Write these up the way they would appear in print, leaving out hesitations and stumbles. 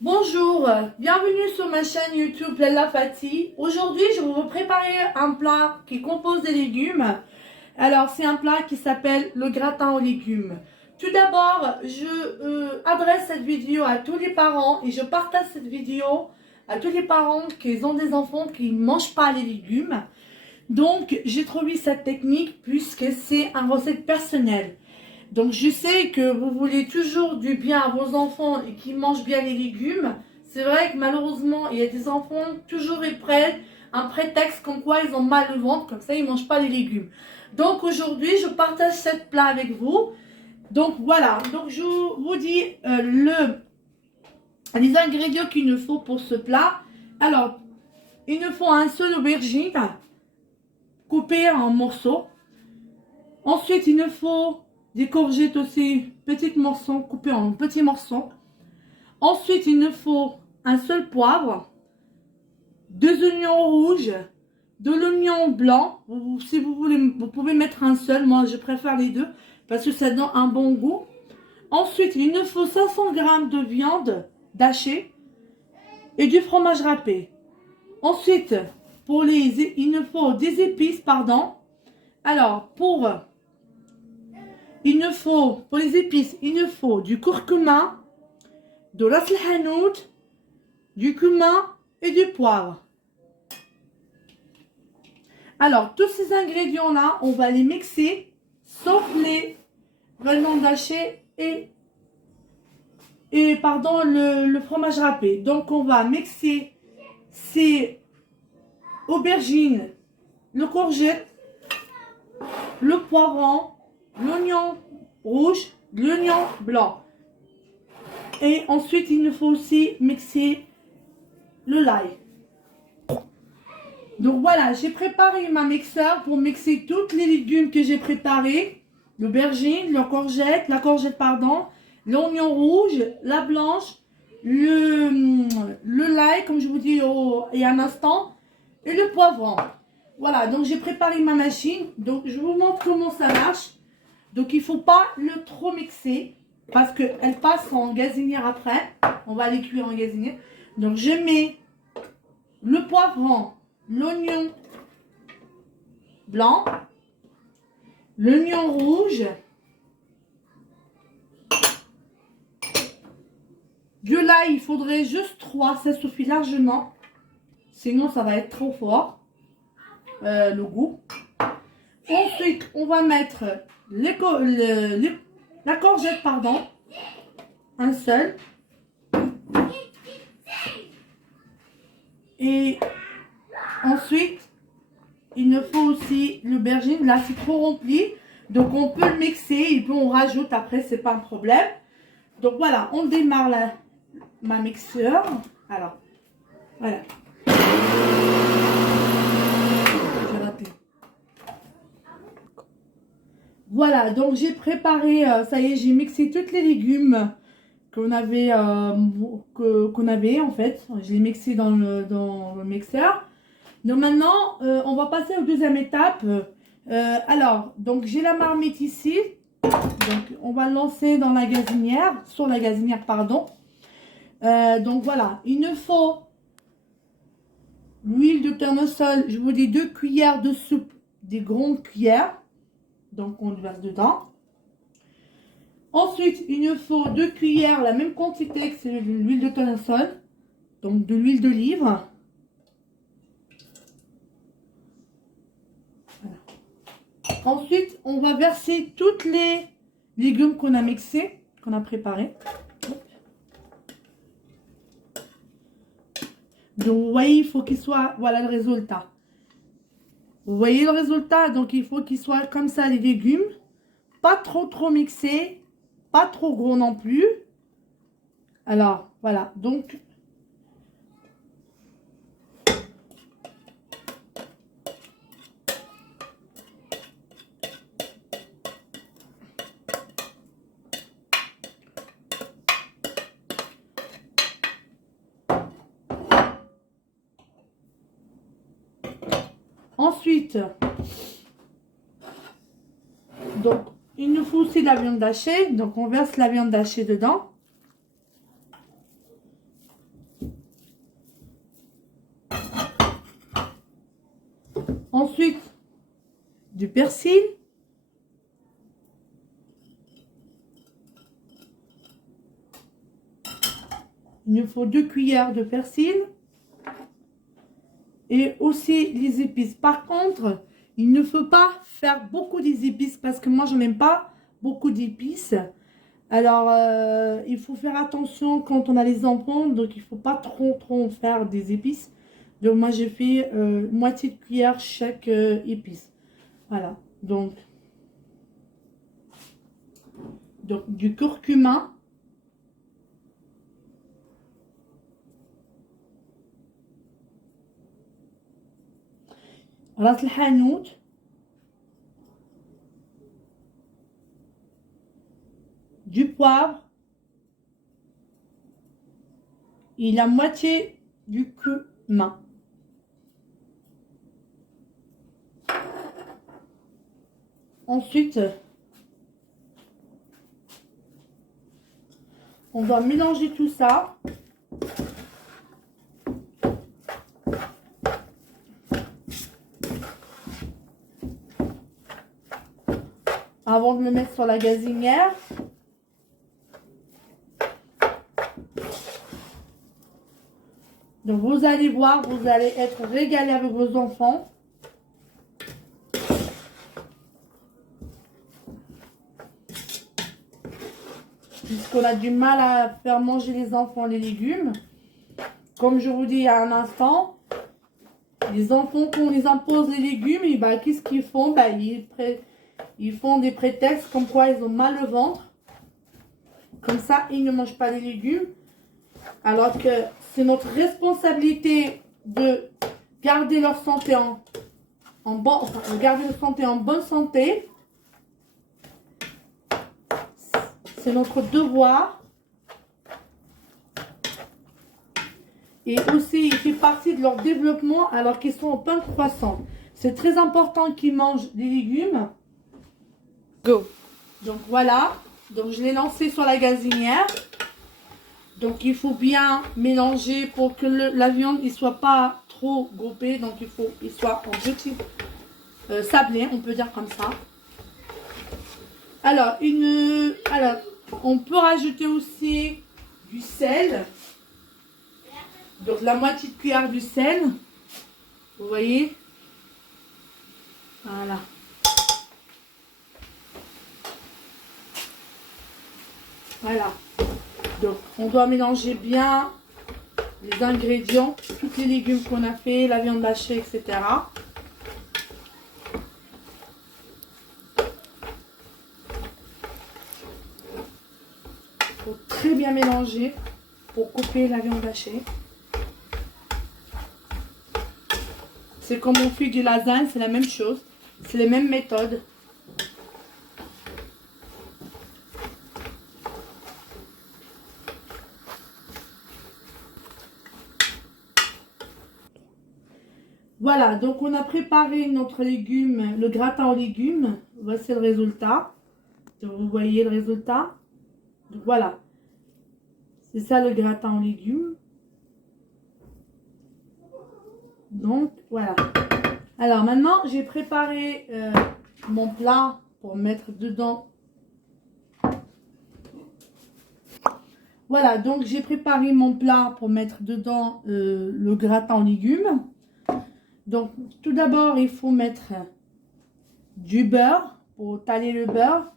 Bonjour, bienvenue sur ma chaîne YouTube Lella Fati. Aujourd'hui, je vais vous préparer un plat qui compose des légumes. Alors, c'est un plat qui s'appelle le gratin aux légumes. Tout d'abord, je adresse cette vidéo à tous les parents et je partage cette vidéo à tous les parents qui ont des enfants qui ne mangent pas les légumes. Donc, j'ai trouvé cette technique puisque c'est une recette personnelle. Donc je sais que vous voulez toujours du bien à vos enfants et qu'ils mangent bien les légumes. C'est vrai que malheureusement, il y a des enfants toujours prêts un prétexte comme quoi ils ont mal au ventre, comme ça ils ne mangent pas les légumes. Donc aujourd'hui, je partage cette plat avec vous. Donc voilà, donc je vous dis les ingrédients qu'il nous faut pour ce plat. Alors, il nous faut un seul aubergine coupé en morceaux. Ensuite, il nous faut des courgettes aussi, petits morceaux, coupés en petits morceaux. Ensuite, il nous faut un seul poivre, deux oignons rouges, de l'oignon blanc. Si vous voulez, vous pouvez mettre un seul. Moi, je préfère les deux parce que ça donne un bon goût. Ensuite, il nous faut 500 g de viande hachée et du fromage râpé. Ensuite, il nous faut des épices, pardon. Alors, pour les épices, il nous faut du curcuma, de ras el hanout, du cumin et du poivre. Alors, tous ces ingrédients-là, on va les mixer, sauf les viandes hachées et pardon, le fromage râpé. Donc, on va mixer ces aubergines, le courgette, le poivron, l'oignon rouge, l'oignon blanc. Et ensuite, il nous faut aussi mixer le l'ail. Donc voilà, j'ai préparé ma mixeur pour mixer tous les légumes que j'ai préparés. L'aubergine, la courgette, pardon, l'oignon rouge, la blanche, le l'ail, comme je vous dis il y a un instant, et le poivron. Voilà, donc j'ai préparé ma machine. Donc je vous montre comment ça marche. Donc il ne faut pas le trop mixer parce qu'elle passe en gazinière après. On va les cuire en gazinière. Donc je mets le poivron, l'oignon blanc, l'oignon rouge, de l'ail, il faudrait juste 3, ça suffit largement. Sinon ça va être trop fort, le goût. Ensuite, on va mettre la courgette, pardon, un seul. Et ensuite, il nous faut aussi l'aubergine. Là, c'est trop rempli. Donc, on peut le mixer et puis on rajoute après, c'est pas un problème. Donc, voilà, on démarre ma mixeur. Alors, voilà. J'ai raté. Voilà, donc j'ai préparé, ça y est, j'ai mixé tous les légumes qu'on avait en fait. Je l'ai mixé dans le mixeur. Donc maintenant, on va passer aux deuxième étape. Alors, donc j'ai la marmite ici. Donc on va le lancer dans la gazinière, sur la gazinière, pardon. Donc voilà, il nous faut l'huile de tournesol. Je vous dis 2 cuillères de soupe, des grandes cuillères. Donc on le verse dedans. Ensuite, il nous faut 2 cuillères, la même quantité que c'est l'huile de tournesol. Donc de l'huile d'olive. Voilà. Ensuite, on va verser toutes les légumes qu'on a mixés, qu'on a préparés. Donc vous voyez, il faut qu'il soit, voilà le résultat. Vous voyez le résultat, donc il faut qu'il soit comme ça les légumes. Pas trop mixés, pas trop gros non plus. Alors, voilà, donc ensuite, donc il nous faut aussi la viande hachée. Donc on verse la viande hachée dedans. du persil. Il nous faut 2 cuillères de persil. Et aussi les épices. Par contre, il ne faut pas faire beaucoup des épices parce que moi, je n'aime pas beaucoup d'épices. Alors, il faut faire attention quand on a les enfants. Donc, il ne faut pas trop faire des épices. Donc, moi, j'ai fait moitié de cuillère chaque épice. Voilà. Donc, du curcuma. راس الحانوت. Du poivre. Et la moitié du cumin. Ensuite, on doit mélanger tout ça. Avant de le mettre sur la gazinière. Donc vous allez voir, vous allez être régalés avec vos enfants. Puisqu'on a du mal à faire manger les enfants les légumes. Comme je vous dis il y a un instant, les enfants, quand on les impose les légumes, et ben, qu'est-ce qu'ils font? Ben, ils font des prétextes comme quoi ils ont mal au ventre. Comme ça, ils ne mangent pas les légumes. Alors que c'est notre responsabilité de garder leur santé en bonne santé. C'est notre devoir. Et aussi, il fait partie de leur développement alors qu'ils sont en pleine croissance. C'est très important qu'ils mangent des légumes. Go. Donc voilà. Donc je l'ai lancé sur la gazinière. Donc il faut bien mélanger pour que la viande ne soit pas trop groupée. Donc il faut qu'il soit en petit sablé, on peut dire comme ça. Alors, on peut rajouter aussi du sel. Donc la moitié de cuillère du sel. Vous voyez? Voilà. Voilà. Donc on doit mélanger bien les ingrédients, tous les légumes qu'on a fait, la viande hachée, etc. Il faut très bien mélanger pour couper la viande hachée. C'est comme on fait du lasagne, c'est la même chose. C'est les mêmes méthodes. Voilà, donc on a préparé notre légume, le gratin aux légumes. Voici le résultat. Donc, vous voyez le résultat. Donc, voilà. C'est ça le gratin aux légumes. Donc voilà. Alors maintenant, j'ai préparé mon plat pour mettre dedans. Voilà, donc j'ai préparé mon plat pour mettre dedans le gratin aux légumes. Donc tout d'abord, il faut mettre du beurre pour tailler le beurre.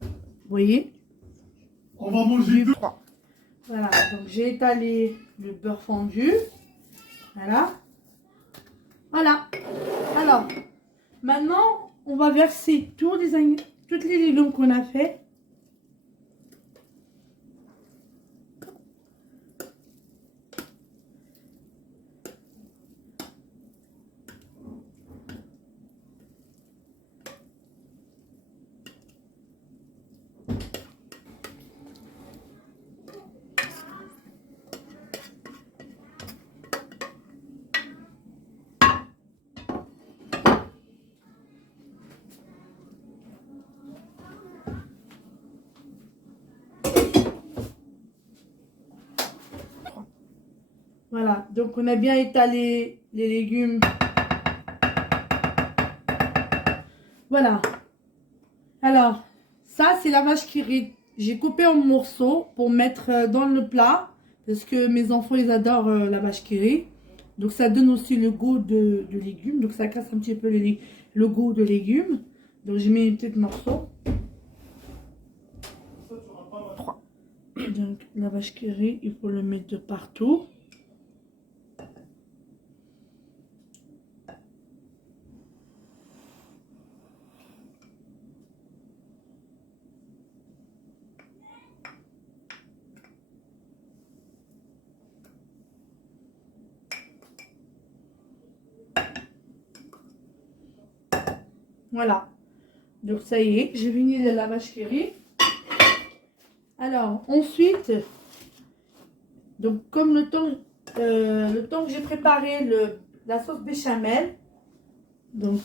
Vous voyez? On va manger deux. Voilà, donc j'ai étalé le beurre fondu. Voilà. Voilà. Alors, maintenant, on va verser tous les légumes qu'on a fait. Voilà, donc on a bien étalé les légumes Voilà. Alors, ça, c'est la vache qui rit. J'ai coupé en morceaux pour mettre dans le plat. Parce que mes enfants, ils adorent la vache qui rit. Donc, ça donne aussi le goût de légumes. Donc, ça casse un petit peu le goût de légumes. Donc, j'ai mis une petite morceau. 3. Donc, la vache qui rit, il faut le mettre de partout. Voilà. Donc, ça y est, j'ai fini le lavage qui rit. Alors, ensuite, donc comme le temps que j'ai préparé la sauce béchamel, donc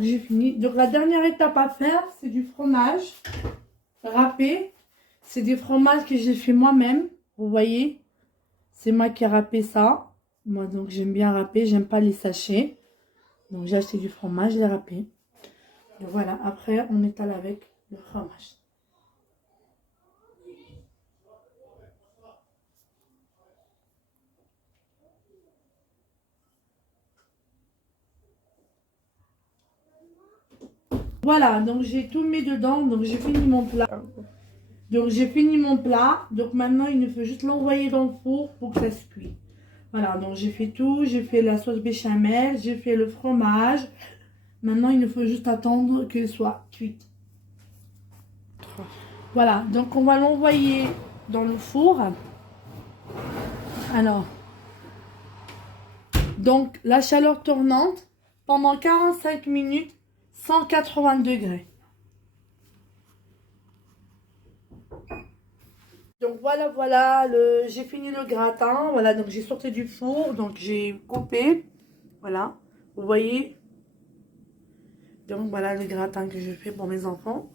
j'ai fini. Donc la dernière étape à faire, c'est du fromage râpé. C'est des fromages que j'ai fait moi-même. Vous voyez, c'est moi qui ai râpé ça. Moi, donc j'aime bien râper, j'aime pas les sachets. Donc j'ai acheté du fromage, je l'ai râpé. Et voilà, après on étale avec le fromage. Voilà, donc j'ai tout mis dedans, donc j'ai fini mon plat. Donc j'ai fini mon plat, donc maintenant il nous faut juste l'envoyer dans le four pour que ça se cuise. Voilà, donc j'ai fait tout, j'ai fait la sauce béchamel, j'ai fait le fromage. Maintenant il nous faut juste attendre qu'elle soit cuite. Voilà, donc on va l'envoyer dans le four. Alors, donc la chaleur tournante pendant 45 minutes, 180 degrés. Donc voilà, j'ai fini le gratin. Voilà, donc j'ai sorti du four, donc j'ai coupé. Voilà, vous voyez. Donc voilà le gratin que je fais pour mes enfants.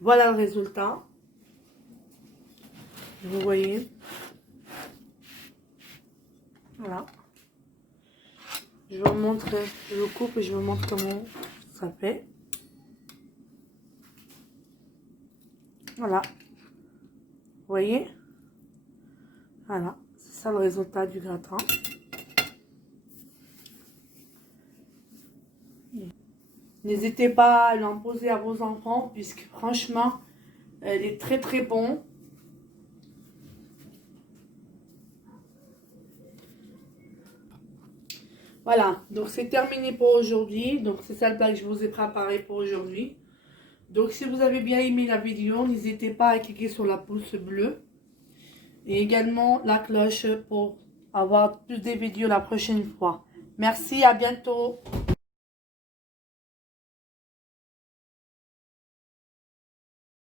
Voilà le résultat. Vous voyez. Voilà. Je vais vous montrer, je le coupe et je vous montre comment ça fait. Voilà. Vous voyez? Voilà, c'est ça le résultat du gratin. N'hésitez pas à l'imposer à vos enfants puisque franchement, elle est très très bon. Voilà, donc c'est terminé pour aujourd'hui. Donc c'est ça le plat que je vous ai préparé pour aujourd'hui. Donc si vous avez bien aimé la vidéo, n'hésitez pas à cliquer sur la pouce bleue. Et également la cloche pour avoir plus de vidéos la prochaine fois. Merci, à bientôt.